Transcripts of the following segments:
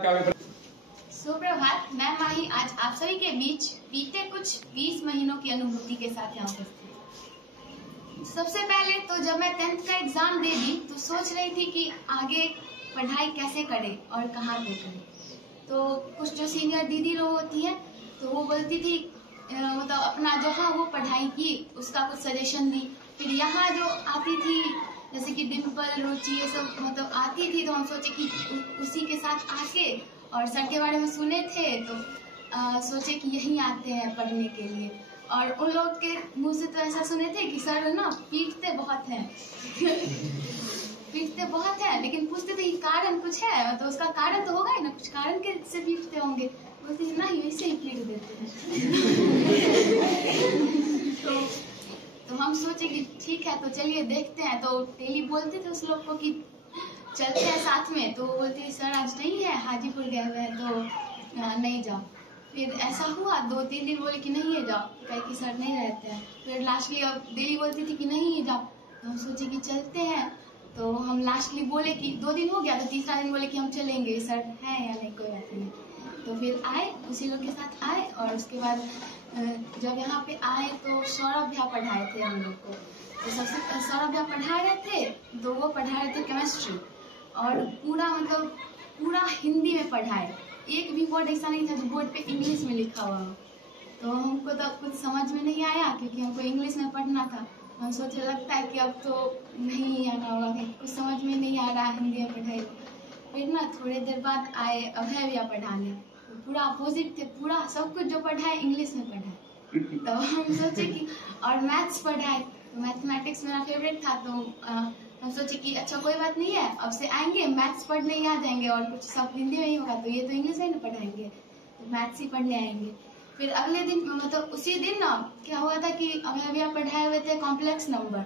सुप्रभात। मैं माही आज आप सभी के बीच बीते कुछ 20 महीनों की अनुभूति के साथ यहाँ उपस्थित। सबसे पहले तो जब मैं 10th का एग्जाम दे दी तो सोच रही थी कि आगे पढ़ाई कैसे करें और कहाँ पे करें। तो कुछ जो सीनियर दीदी लोग होती हैं तो वो बोलती थी मतलब अपना जहाँ वो पढ़ाई की उसका कुछ सजेशन दी। फिर यहाँ जो आती थी जैसे कि डिम्पल, रुचि, ये सब मतलब आती थी तो हम सोचे कि उसी के साथ आके और सर के बारे में सुने थे तो सोचे कि यहीं आते हैं पढ़ने के लिए। और उन लोग के मुंह से तो ऐसा सुने थे कि सर ना पीटते बहुत हैं पीटते बहुत हैं, लेकिन पूछते थे कि कारण कुछ है तो उसका कारण तो होगा ही ना, कुछ कारण के से पीटते होंगे। बोलते थे नहीं वैसे ही पीट देते हैं तो हम सोचे कि ठीक है तो चलिए देखते हैं। तो डेली बोलते थे उस लोग को कि चलते हैं साथ में, तो वो बोलती थी सर आज नहीं है, हाजीपुर गए हुए हैं तो नहीं जाओ। फिर ऐसा हुआ 2-3 दिन बोले कि नहीं है जाओ, कहे कि सर नहीं रहते हैं। फिर लास्टली अब डेली बोलती थी कि नहीं जाओ, तो हम सोचे कि चलते हैं। तो हम लास्टली बोले कि 2 दिन हो गया तो तीसरा दिन बोले कि हम चलेंगे, सर है या नहीं कोई बात नहीं। तो फिर आए उसी लोग के साथ आए और उसके बाद जब यहाँ पे आए तो सौरभ भैया पढ़ाए थे हम लोग को। तो सबसे सौरभ भैया पढ़ा रहे थे तो वो पढ़ा रहे थे केमिस्ट्री और पूरा मतलब पूरा हिंदी में पढ़ाए, एक भी वर्ड ऐसा नहीं था जो बोर्ड पे इंग्लिश में लिखा हुआ हो। तो हमको तो कुछ समझ में नहीं आया क्योंकि हमको इंग्लिश में पढ़ना था। हम सोचे लगता है कि अब तो नहीं आना होगा, कुछ समझ में नहीं आ रहा हिंदी में पढ़ाई। फिर ना थोड़ी देर बाद आए अभय भैया पढ़ाने, पूरा अपोजिट थे, पूरा सब कुछ जो पढ़ाए इंग्लिश में पढ़ाए। तो हम सोचे कि और मैथ्स पढ़ाए, मैथमेटिक्स मेरा फेवरेट था। तो हम सोचे कि अच्छा कोई बात नहीं है, अब से आएंगे मैथ्स पढ़ने ही आ जाएंगे और कुछ सब हिंदी में ही होगा, तो ये तो इंग्लिश में नहीं पढ़ाएंगे तो मैथ्स ही पढ़ने आएंगे। फिर अगले दिन मतलब उसी दिन ना क्या हुआ था कि अभय भैया पढ़ाए हुए थे कॉम्प्लेक्स नंबर,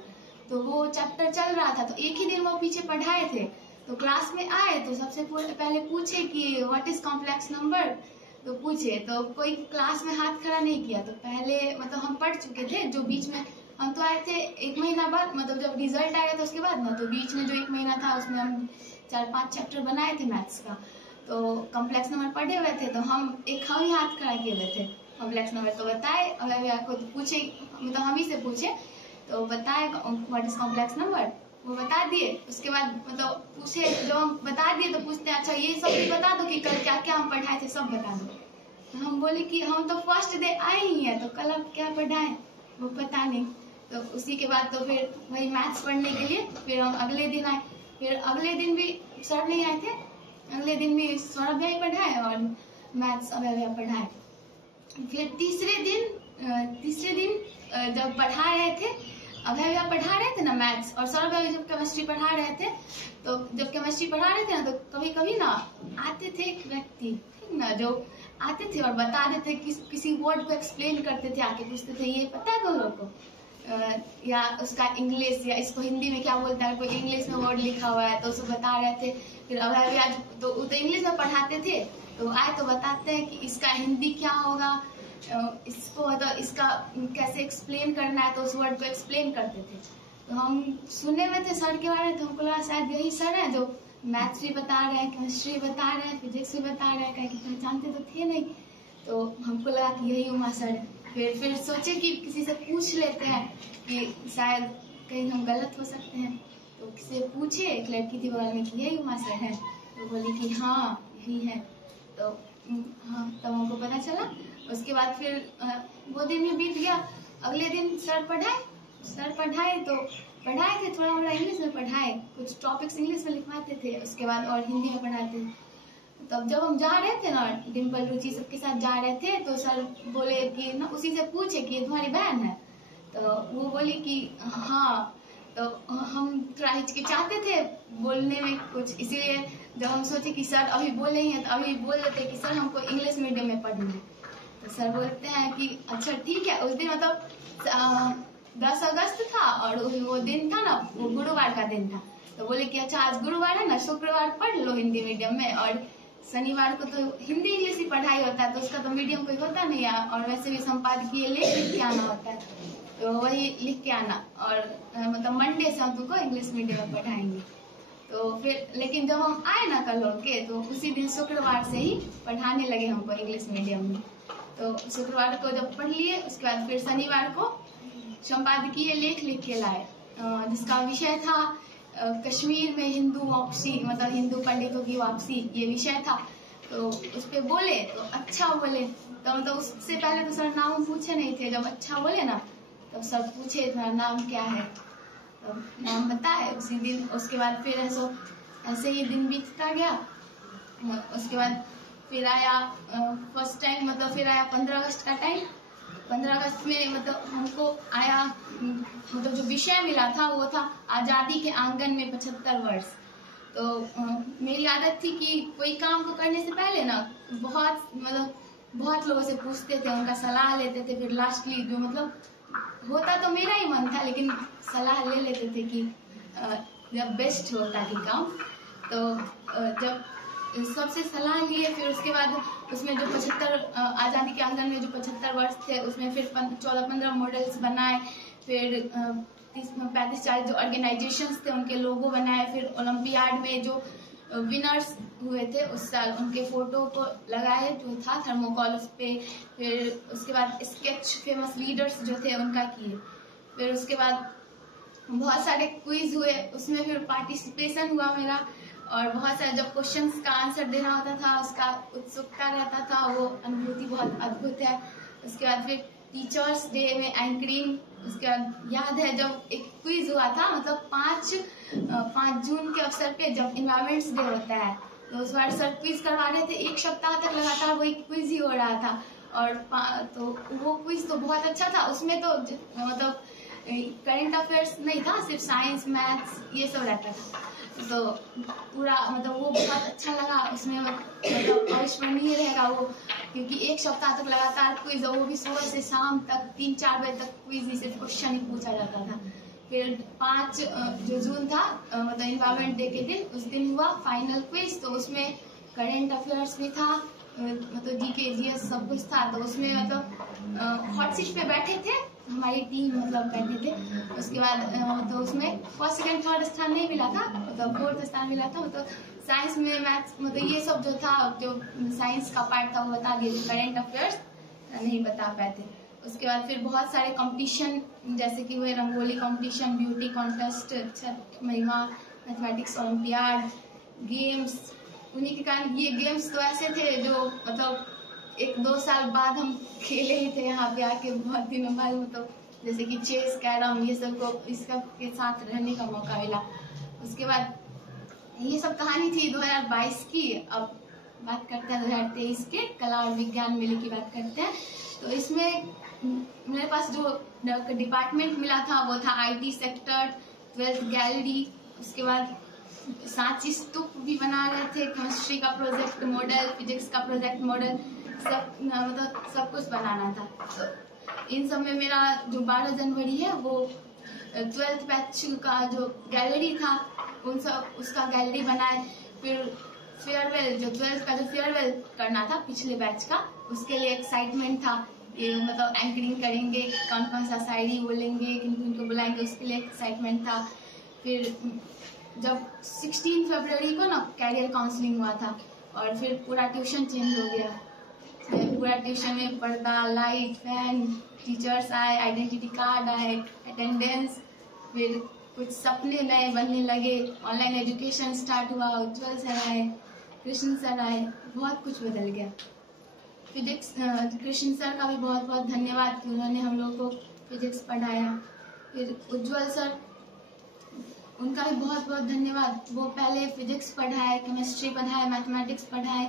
तो वो चैप्टर चल रहा था तो एक ही दिन वो पीछे पढ़ाए थे। तो क्लास में आए तो सबसे पहले पूछे कि व्हाट इज कॉम्प्लेक्स नंबर, तो पूछे तो कोई क्लास में हाथ खड़ा नहीं किया। तो पहले मतलब हम पढ़ चुके थे, जो बीच में हम तो आए थे 1 महीना बाद, मतलब जब रिजल्ट आया था उसके बाद ना, तो बीच में जो 1 महीना था उसमें हम 4-5 चैप्टर बनाए थे मैथ्स का। तो कॉम्प्लेक्स नंबर पढ़े हुए थे तो हम ही हाथ खड़ा किए हुए थे कॉम्प्लेक्स नंबर। तो बताए अभय भैया को, तो पूछे मतलब हम ही से पूछे तो बताए व्हाट इज कॉम्प्लेक्स नंबर, वो बता दिए। उसके बाद मतलब पूछे, जब हम बता दिए तो पूछते अच्छा ये सब भी बता दो कि कल क्या क्या हम पढ़ाए थे सब बता दो। तो हम बोले कि हम तो फर्स्ट डे आए ही हैं तो कल आप क्या पढ़ाए वो पता नहीं। तो उसी के बाद तो फिर वही मैथ्स पढ़ने के लिए फिर हम अगले दिन आए। फिर अगले दिन भी सर नहीं आए थे, अगले दिन भी सौरभ भैया पढ़ाए और मैथ्स अभय भैया पढ़ाए। फिर तीसरे दिन जब पढ़ा रहे थे अभय भैया पढ़ा रहे थे ना मैथ्स, और सौरभ भैया जब केमिस्ट्री पढ़ा रहे थे तो जब केमिस्ट्री पढ़ा रहे थे ना तो कभी कभी ना आते थे एक व्यक्ति, ठीक ना, जो आते थे और बता देते किसी वर्ड को एक्सप्लेन करते थे, आके पूछते थे ये पता है तुम लोग को, या उसका इंग्लिश या इसको हिंदी में क्या बोलते हैं, कोई इंग्लिश में वर्ड लिखा हुआ है तो उसको बता रहे थे। फिर अभय भैया तो इंग्लिश में पढ़ाते थे तो आए तो बताते हैं कि इसका हिंदी क्या होगा, इसको मतलब इसका कैसे एक्सप्लेन करना है, तो उस वर्ड को एक्सप्लेन करते थे। तो हम सुनने में थे सर के बारे में, तो हमको लगा शायद यही सर है जो मैथ्स भी बता रहे हैं, केमिस्ट्री बता रहे हैं, फिजिक्स भी बता रहे हैं, कहीं पहचानते तो थे नहीं। तो हमको लगा कि यही उमा सर है। फिर सोचे कि किसी से पूछ लेते हैं कि शायद कहीं हम गलत हो सकते हैं। तो किसी से पूछे, एक लड़की थी बगल में कि यही उमा सर है, तो बोली कि हाँ यही है। तो हाँ तब हमको पता चला। उसके बाद फिर वो दिन भी बीत गया। अगले दिन सर पढ़ाए तो पढ़ाए थे, थोड़ा मोड़ा इंग्लिश में पढ़ाए, कुछ टॉपिक्स इंग्लिश में लिखवाते थे, उसके बाद और हिंदी में पढ़ाते थे। तब जब हम जा रहे थे ना डिम्पल, रुचि सबके साथ जा रहे थे तो सर बोले कि ना उसी से पूछे कि ये तुम्हारी बहन है, तो वो बोली कि हाँ। तो हम थोड़ा हिचकिचाते थे बोलने में कुछ, इसीलिए जब हम सोचे कि सर अभी बोले ही हैं तो अभी बोल देते कि सर हमको इंग्लिश मीडियम में पढ़ना है। तो सर बोलते हैं कि अच्छा ठीक है। उस दिन मतलब 10 अगस्त था और वो दिन था ना, वो गुरुवार का दिन था। तो बोले कि अच्छा आज गुरुवार है ना, शुक्रवार पढ़ लो हिंदी मीडियम में, और शनिवार को तो हिंदी इंग्लिश ही पढ़ाई होता है तो उसका तो मीडियम कोई होता नहीं है, और वैसे भी संपादकीय लिख के आना होता है तो वही लिख के आना, और मतलब मंडे से हम तुमको इंग्लिश मीडियम में पढ़ाएंगे। तो फिर लेकिन जब हम आए ना कल होके, तो उसी दिन शुक्रवार से ही पढ़ाने लगे हमको इंग्लिश मीडियम में। तो शुक्रवार को जब पढ़ लिए, उसके बाद फिर शनिवार को संपादकीय लेख लिख के लाए, जिसका विषय था कश्मीर में हिंदू वापसी, मतलब हिंदू पंडितों की वापसी, ये विषय था। तो उस पर बोले तो अच्छा बोले, तो मतलब उससे पहले तो सर नाम पूछे नहीं थे। जब अच्छा बोले ना तो सर पूछे तुम्हारा नाम क्या है, तो नाम बताए उसी दिन। उसके बाद फिर ऐसे ही दिन बीतता गया। उसके बाद फिर आया फर्स्ट टाइम, मतलब फिर आया 15 अगस्त का टाइम। 15 अगस्त में मतलब हमको आया, मतलब जो विषय मिला था वो था आज़ादी के आंगन में 75 वर्ष। तो मेरी आदत थी कि कोई काम को करने से पहले ना बहुत लोगों से पूछते थे, उनका सलाह लेते थे। फिर लास्टली जो मतलब होता तो मेरा ही मन था, लेकिन सलाह ले लेते थे कि जब बेस्ट होता है काम। तो जब सबसे सलाह लिए, फिर उसके बाद उसमें जो 75 आज़ादी के आंगन में जो 75 वर्ष थे, उसमें फिर 14-15 मॉडल्स बनाए। फिर 35-40 जो ऑर्गेनाइजेशंस थे उनके लोगो बनाए। फिर ओलंपियाड में जो विनर्स हुए थे उस साल, उनके फोटो को लगाए जो था थर्मोकॉल उस पे। फिर उसके बाद स्केच फेमस लीडर्स जो थे उनका किए। फिर उसके बाद बहुत सारे क्विज हुए, उसमें फिर पार्टिसिपेशन हुआ मेरा। और बहुत सारे जब क्वेश्चंस का आंसर देना होता था, उसका उत्सुकता रहता था, वो अनुभूति बहुत अद्भुत है। उसके बाद फिर टीचर्स डे में एंकरिंग। उसके बाद याद है जब एक क्विज हुआ था, मतलब 5 जून के अवसर पे जब इन्वायरमेंट्स डे होता है, तो उस बार सर क्विज करवा रहे थे। 1 सप्ताह तक लगातार वही क्विज ही हो रहा था। और तो वो क्विज तो बहुत अच्छा था। उसमें तो मतलब करंट अफेयर्स नहीं था, सिर्फ साइंस मैथ्स ये सब रहता था। तो पूरा मतलब वो बहुत अच्छा लगा। उसमें मतलब अविस्मरणीय रहेगा वो, क्योंकि 1 सप्ताह तक लगातार क्विज, वो भी सुबह से शाम तक 3-4 बजे तक क्विज ही सिर्फ क्वेश्चन ही पूछा जाता था। फिर 5 जो जून था, मतलब इन्वायरमेंट डे के दिन, उस दिन हुआ फाइनल क्विज। तो उसमें करंट अफेयर्स भी था, मतलब जीके जीएस सब कुछ था। तो उसमें मतलब हॉट सीट पे बैठे थे, हमारी टीम मतलब बैठे थे। उसके बाद तो उसमें फर्स्ट सेकंड थर्ड स्थान नहीं मिला था, मतलब 4th स्थान मिला था। मतलब साइंस में मैथ्स, मतलब ये सब जो था, जो साइंस का पार्ट था वो बता दिए, करंट अफेयर्स नहीं बता पाए थे। उसके बाद फिर बहुत सारे कंपटीशन, जैसे कि हुए rangoli competition, beauty contest, Chhath महिमा, मैथमेटिक्स ओलंपियाड, गेम्स। उन्हीं के कारण ये गेम्स तो ऐसे थे जो मतलब 1-2 साल बाद हम खेले ही थे यहाँ पे आके, बहुत दिनों बाद। मतलब जैसे कि चेस, कैरम, ये सब को इसका के साथ रहने का मौका मिला। उसके बाद ये सब कहानी थी 2022 की। अब बात करते हैं 2023 के कला और विज्ञान मेले की बात करते हैं। तो इसमें मेरे पास जो डिपार्टमेंट मिला था वो था IT सेक्टर, 12th गैलरी। उसके बाद सांची स्तूप भी बना रहे थे, केमिस्ट्री का प्रोजेक्ट मॉडल, फिजिक्स का प्रोजेक्ट मॉडल, सब मतलब सब कुछ बनाना था। तो इन सब में मेरा जो 12 जनवरी है वो 12th बैच का जो गैलरी था उन सब उसका गैलरी बनाए। फिर फेयरवेल, जो 12th का जो फेयरवेल करना था पिछले बैच का, उसके लिए एक्साइटमेंट था। ये मतलब एंकरिंग करेंगे, कौन कौन सा शायरी बोलेंगे, किन किन को बुलाएंगे, उसके लिए एक्साइटमेंट था। फिर जब 16 फरवरी को ना कैरियर काउंसलिंग हुआ था, और फिर पूरा ट्यूशन चेंज हो गया। पूरा ट्यूशन में पर्दा, लाइट, फैन, टीचर्स आए, आइडेंटिटी कार्ड आए, अटेंडेंस। फिर कुछ सपने नए बनने लगे, ऑनलाइन एजुकेशन स्टार्ट हुआ, उज्ज्वल सर आए, कृष्ण सर आए, बहुत कुछ बदल गया। फिजिक्स कृष्ण सर का भी बहुत बहुत धन्यवाद कि उन्होंने हम लोग को फिजिक्स पढ़ाया। फिर उज्ज्वल सर, उनका भी बहुत बहुत धन्यवाद। वो पहले फिजिक्स पढ़ाए, केमिस्ट्री पढ़ाए, मैथमेटिक्स पढ़ाए।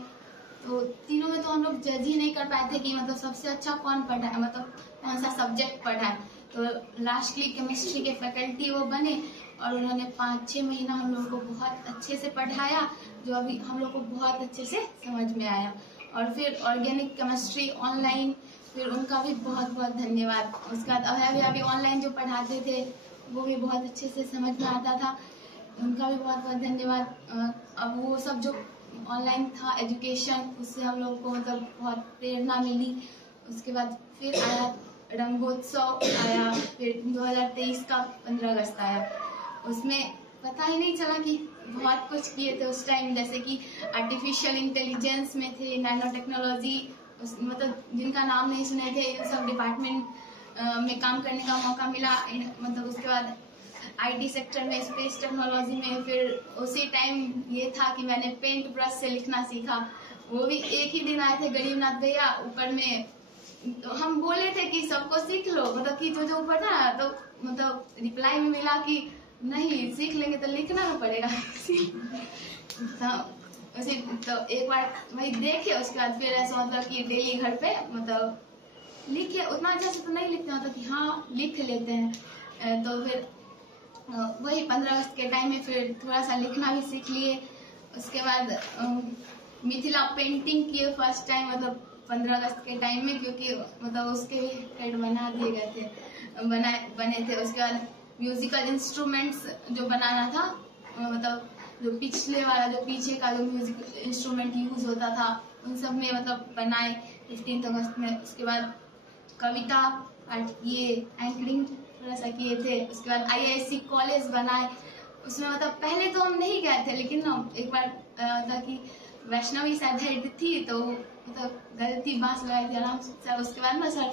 तो तीनों में तो हम लोग जज ही नहीं कर पाए थे कि मतलब सबसे अच्छा कौन पढ़ाए, मतलब कौन सा सब्जेक्ट पढ़ाए। तो लास्टली केमिस्ट्री के फैकल्टी वो बने, और उन्होंने 5-6 महीना हम लोगों को बहुत अच्छे से पढ़ाया, जो अभी हम लोग को बहुत अच्छे से समझ में आया। और फिर ऑर्गेनिक केमिस्ट्री ऑनलाइन, फिर उनका भी बहुत बहुत धन्यवाद। उसके बाद अभय अभी ऑनलाइन जो पढ़ाते थे वो भी बहुत अच्छे से समझ में आता था, उनका भी बहुत बहुत धन्यवाद। अब वो सब जो ऑनलाइन था एजुकेशन, उससे हम लोगों को मतलब बहुत प्रेरणा मिली। उसके बाद फिर आया रंगोत्सव आया, फिर 2023 का 15 अगस्त आया। उसमें पता ही नहीं चला कि बहुत कुछ किए थे उस टाइम, जैसे कि आर्टिफिशियल इंटेलिजेंस में थे, नैनो टेक्नोलॉजी, मतलब जिनका नाम नहीं सुने थे, इन सब डिपार्टमेंट में काम करने का मौका मिला। मतलब उसके बाद आईटी सेक्टर में, स्पेस टेक्नोलॉजी में, फिर उसी टाइम ये था कि मैंने पेंट ब्रश से लिखना सीखा। वो भी एक ही दिन आए थे गरीबनाथ भैया, ऊपर में तो हम बोले थे कि सबको सीख लो, मतलब कि जो ऊपर था, तो मतलब रिप्लाई में मिला कि नहीं, सीख लेंगे तो लिखना ना पड़ेगा। तो एक बार वही देखे, उसके बाद फिर ऐसा मतलब कि डेली घर पे मतलब लिखे, उतना अच्छा से तो नहीं लिखते, मतलब कि हाँ लिख लेते हैं। तो फिर वही 15 अगस्त के टाइम में फिर थोड़ा सा लिखना भी सीख लिए। उसके बाद मिथिला पेंटिंग किए फर्स्ट टाइम, मतलब 15 अगस्त के टाइम में, क्योंकि मतलब उसके भी हेड बना दिए गए थे, बने थे। उसके बाद म्यूजिकल इंस्ट्रूमेंट्स जो बनाना था, मतलब जो पिछले वाला, जो पीछे का जो म्यूजिक इंस्ट्रूमेंट यूज होता था, उन सब में मतलब बनाए 15 अगस्त में। उसके बाद कविता पाठ किए, एंकरिंग थोड़ा सा किए थे। उसके बाद IISc कॉलेज बनाए, उसमें मतलब पहले तो हम नहीं गए थे, लेकिन ना एक बार था कि वैष्णवी शायद हेड थी, तो मतलब गलती बांस लगाई थी आराम से। उसके बाद ना सर,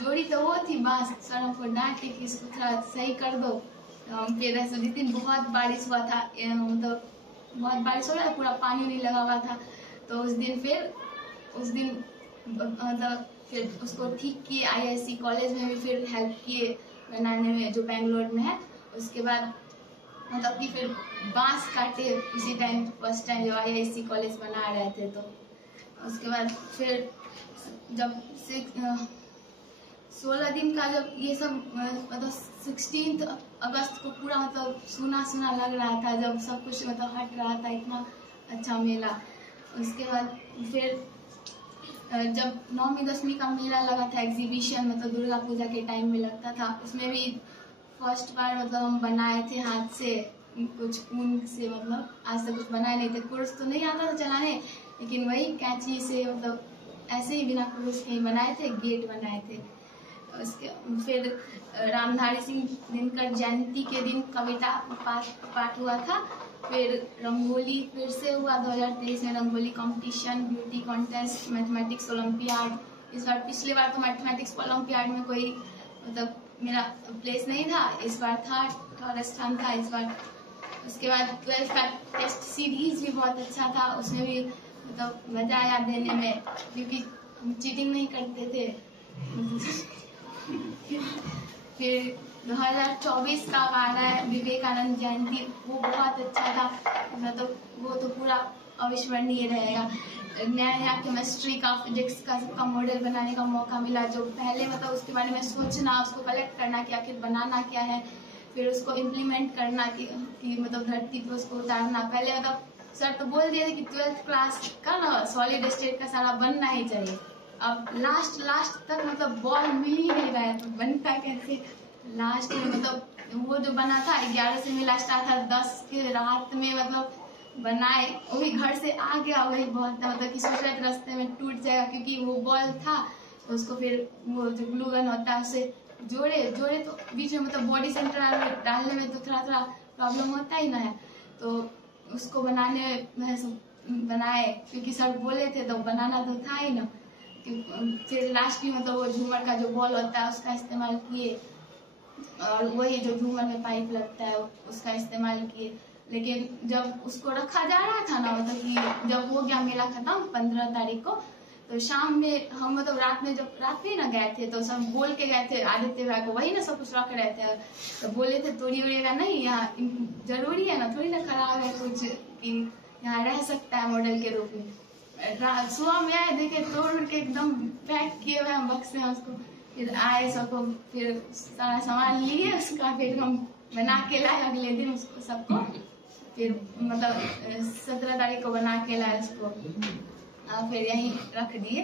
जोड़ी तो वो थी बांस, सर हमको डांटे कि इसको थोड़ा सही कर दो। फिर ऐसे जिस दिन बहुत बारिश हुआ था, मतलब बहुत बारिश हो रहा था, पूरा पानी नहीं लगा हुआ था, तो उस दिन मतलब फिर उसको ठीक किए। IISc कॉलेज में भी फिर हेल्प किए बनाने में, जो बेंगलोर में है। उसके बाद मतलब कि फिर बांस काटे उसी टाइम, फर्स्ट टाइम जब IISc कॉलेज बना रहे थे। तो उसके बाद फिर जब 16 दिन का जब ये सब मतलब 16 अगस्त को पूरा मतलब सूना सूना लग रहा था, जब सब कुछ मतलब हट रहा था, इतना अच्छा मेला। उसके बाद फिर जब 9वीं 10वीं का मेला लगा था, एग्जीबिशन, मतलब दुर्गा पूजा के टाइम में लगता था, उसमें भी फर्स्ट बार मतलब हम बनाए थे हाथ से, कुछ ऊन से, मतलब आज तक कुछ बनाए नहीं थे। कुर्स तो नहीं आता था चलाने, लेकिन वही कैंची से मतलब ऐसे ही बिना कुर्स के ही बनाए थे, गेट बनाए थे। उसके फिर रामधारी सिंह दिनकर जयंती के दिन कविता पाठ हुआ था। फिर रंगोली फिर से हुआ 2023 में, rangoli competition, beauty contest, mathematics olympiad. इस बार, पिछले बार तो मैथमेटिक्स ओलंपियाड में कोई मतलब मेरा प्लेस नहीं था, इस बार था, थर्ड स्थान था इस बार। उसके बाद 12th का टेस्ट सीरीज भी बहुत अच्छा था, उसमें भी मतलब मजा आया देने में, क्योंकि हम चीटिंग नहीं करते थे। फिर 2024 का आ रहा है विवेकानंद जयंती, वो बहुत अच्छा था, मतलब वो तो पूरा अविस्मरणीय रहेगा। नया नया केमिस्ट्री का, फिजिक्स का, सबका मॉडल बनाने का मौका मिला, जो पहले मतलब उसके बारे में सोचना, उसको कलेक्ट करना कि आखिर बनाना क्या है, फिर उसको इम्प्लीमेंट करना कि मतलब धरती पर उसको उतारना। पहले मतलब सर तो बोल दिए थे कि 12th क्लास का ना सॉलिड स्टेट का सारा बनना ही चाहिए। अब लास्ट तक मतलब बॉल मिल ही नहीं रहा है, तो बनता कैसे लास्ट में। मतलब वो जो बना था 11 से मिला स्टार्ट था, 10 के रात में मतलब बनाए, वो भी घर से आ गया, वही बहुत था, मतलब कि सोच रहे थे रास्ते में टूट जाएगा, क्योंकि वो बॉल था, तो उसको फिर वो जो ग्लू गन होता है उससे जोड़े तो बीच में मतलब बॉडी सेंटर में डालने में तो थोड़ा प्रॉब्लम होता ही ना है, तो उसको बनाने में बनाए, क्योंकि सर बोले थे तो बनाना तो था ही ना। फिर लास्ट में मतलब वो झूमर का जो बॉल होता है उसका इस्तेमाल किए, और वही जो झूमर में पाइप लगता है उसका इस्तेमाल किए। लेकिन जब उसको रखा जा रहा था ना, मतलब कि जब हो गया मेला खत्म 15 तारीख को, तो शाम में हम मतलब रात में ना गए थे, तो सब बोल के गए थे आदित्य भाई को, वही ना सब कुछ रख रहे थे, तो बोले थे तोड़ी उड़ेगा नहीं, यहाँ जरूरी है ना, थोड़ी ना खराब है कुछ कि यहाँ रह सकता है मॉडल के रूप में। सुबह में आए, देखे तोड़ के एकदम पैक किए हुए हम बक्से में उसको, फिर आए सबको, फिर सारा सामान लिए उसका, फिर हम बना के लाए अगले दिन उसको सबको, फिर मतलब 17 तारीख को बना के लाए उसको, फिर यहीं रख दिए,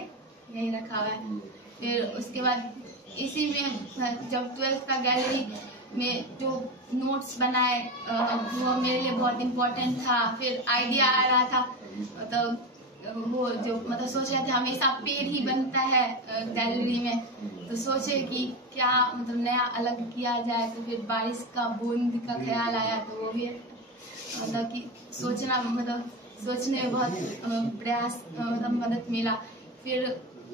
यहीं रखा हुआ है। फिर उसके बाद इसी में जब 12th का गैलरी में जो नोट्स बनाए वो मेरे लिए बहुत इम्पोर्टेंट था। फिर आइडिया आ रहा था, मतलब वो जो मतलब सोच रहे थे हमेशा पेड़ ही बनता है गैलरी में, तो सोचे कि क्या मतलब नया अलग किया जाए, तो फिर बारिश का बूंद का ख्याल आया, तो वो भी मतलब कि सोचने में बहुत प्रयास मदद मिला। फिर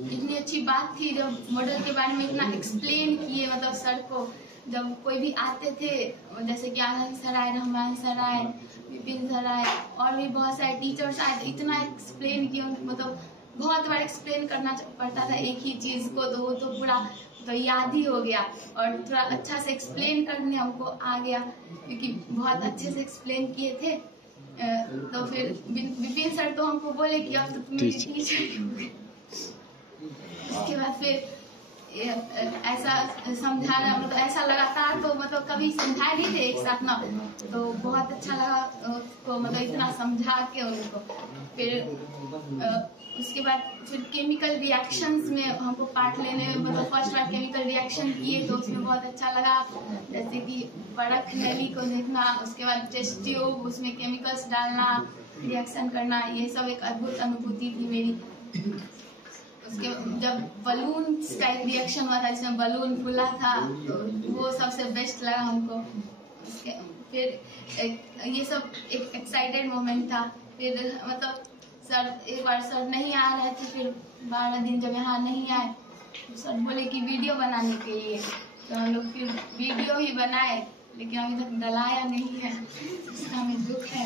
इतनी अच्छी बात थी जब मॉडल के बारे में इतना एक्सप्लेन किए, मतलब सर को जब कोई भी आते थे, जैसे कि आनंद सर आए, रहमान सर आए, विपिन सर आए, और भी बहुत सारे टीचर्स आए, इतना एक्सप्लेन किया, मतलब बहुत बार एक्सप्लेन करना पड़ता था एक ही चीज़ को, तो वो तो पूरा तो याद ही हो गया, और थोड़ा अच्छा से एक्सप्लेन करने हमको आ गया क्योंकि बहुत अच्छे से एक्सप्लेन किए थे। तो फिर विपिन सर तो हमको बोले कि अब तो तुम मेरी टीचर हो गए। उसके बाद फिर ऐसा समझाना, मतलब ऐसा लगातार तो मतलब कभी समझाए नहीं थे एक साथ ना, तो बहुत अच्छा लगा उसको, मतलब इतना समझा के उनको। फिर उसके बाद फिर केमिकल रिएक्शंस में हमको पार्ट लेने में, मतलब फर्स्ट बार केमिकल रिएक्शन किए तो उसमें बहुत अच्छा लगा, जैसे कि परख नली को देखना, उसके बाद टेस्ट ट्यूब, उसमें केमिकल्स डालना, रिएक्शन करना, ये सब एक अद्भुत अनुभूति थी मेरी। उसके जब बलून का एक रिएक्शन हुआ था जिसमें बलून फूला था, तो वो सबसे बेस्ट लगा हमको। फिर ये सब एक एक्साइटेड मोमेंट था। फिर मतलब सर एक बार सर नहीं आ रहे थे, फिर 12 दिन जब यहाँ नहीं आए तो सर बोले कि वीडियो बनाने के लिए, तो हम लोग फिर वीडियो ही बनाए, लेकिन अभी तक डलाया नहीं है, उसका हमें दुख है।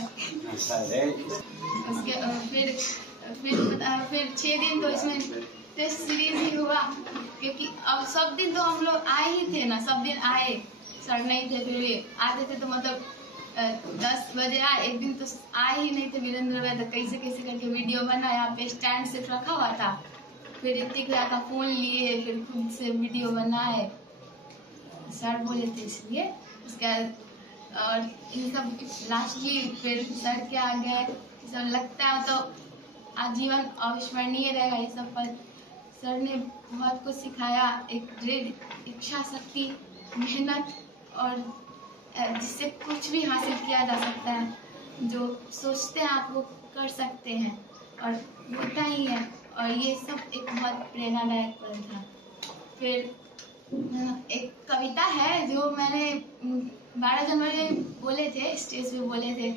उसके फिर 6 दिन तो इसमें टेस्ट सीरीज ही हुआ, क्योंकि अब सब दिन तो हम लोग आए ही थे ना, सब दिन आए, सर नहीं थे, फिर भी आते थे तो मतलब 10 बजे आए, एक दिन तो आए ही नहीं थे वीरेंद्र भाई, तो कैसे कैसे करके वीडियो बना, यहाँ पे स्टैंड से रखा हुआ था, फिर ऋतिक भैया का फोन लिए, फिर खुद से वीडियो बनाए, सर बोले थे इसलिए। उसके और इन सब लास्टली फिर सर के आ गए, सब लगता है तो आजीवन अविस्मरणीय रहेगा ये सब पल। सर ने बहुत कुछ सिखाया, एक दृढ़ इच्छा शक्ति, मेहनत, और जिससे कुछ भी हासिल किया जा सकता है, जो सोचते हैं आप वो कर सकते हैं, और होता ही है, और ये सब एक बहुत प्रेरणादायक पल था। फिर एक कविता है जो मैंने 12 जनवरी में बोले थे, स्टेज पे बोले थे,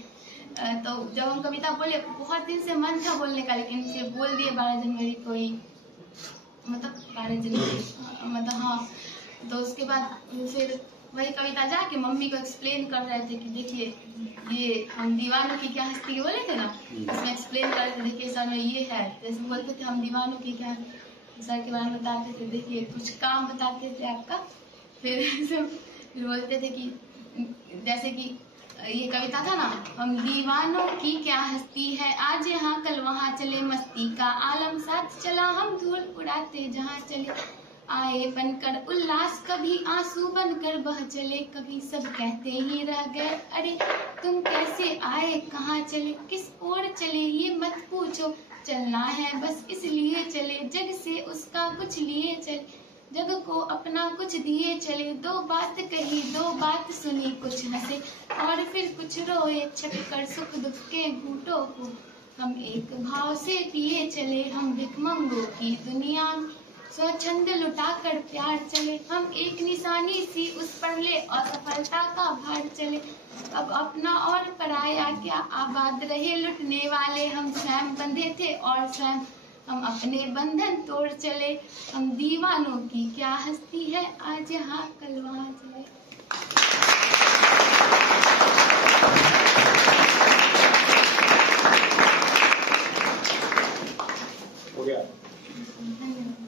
तो जब हम कविता बोले, बहुत दिन से मन था बोलने का, लेकिन इसे बोल दिए 12 जनवरी को ही, मतलब 12 जनवरी, मतलब हाँ। तो उसके बाद फिर वही कविता जाके मम्मी को एक्सप्लेन कर रहे थे कि देखिए ये हम दीवानों की क्या हस्ती के बोले थे ना, उसमें एक्सप्लेन कर रहे थे, देखिए सर में ये है, जैसे बोलते थे हम दीवानों की क्या, सर के बारे में बताते थे, देखिए कुछ काम बताते थे आपका, फिर बोलते थे कि जैसे कि ये कविता था ना, हम दीवानों की क्या हस्ती है, आज यहाँ कल वहाँ चले, मस्ती का आलम साथ चला, हम धूल उड़ाते जहाँ चले, आए बनकर उल्लास, कभी आंसू बनकर बह चले, कभी सब कहते ही रह गए, अरे तुम कैसे आए, कहाँ चले, किस ओर चले ये मत पूछो, चलना है बस इसलिए चले, जग से उसका कुछ लिए चले, जग को अपना कुछ दिए चले, दो बात कही दो बात सुनी, कुछ हंसे और फिर कुछ रोए, छप कर सुख दुख के घूंटों को हम एक भाव से पिए चले, हम भिखमंगों की दुनिया स्वच्छंद लुटा कर प्यार चले, हम एक निशानी सी उस पर ले असफलता का भार चले, अब अपना और पराया क्या, आबाद रहे लुटने वाले, हम स्वयं बंधे थे और स्वयं हम अपने बंधन तोड़ चले, हम दीवानों की क्या हस्ती है, आज यहाँ कल वहाँ चले। हो गया। धन्यवाद।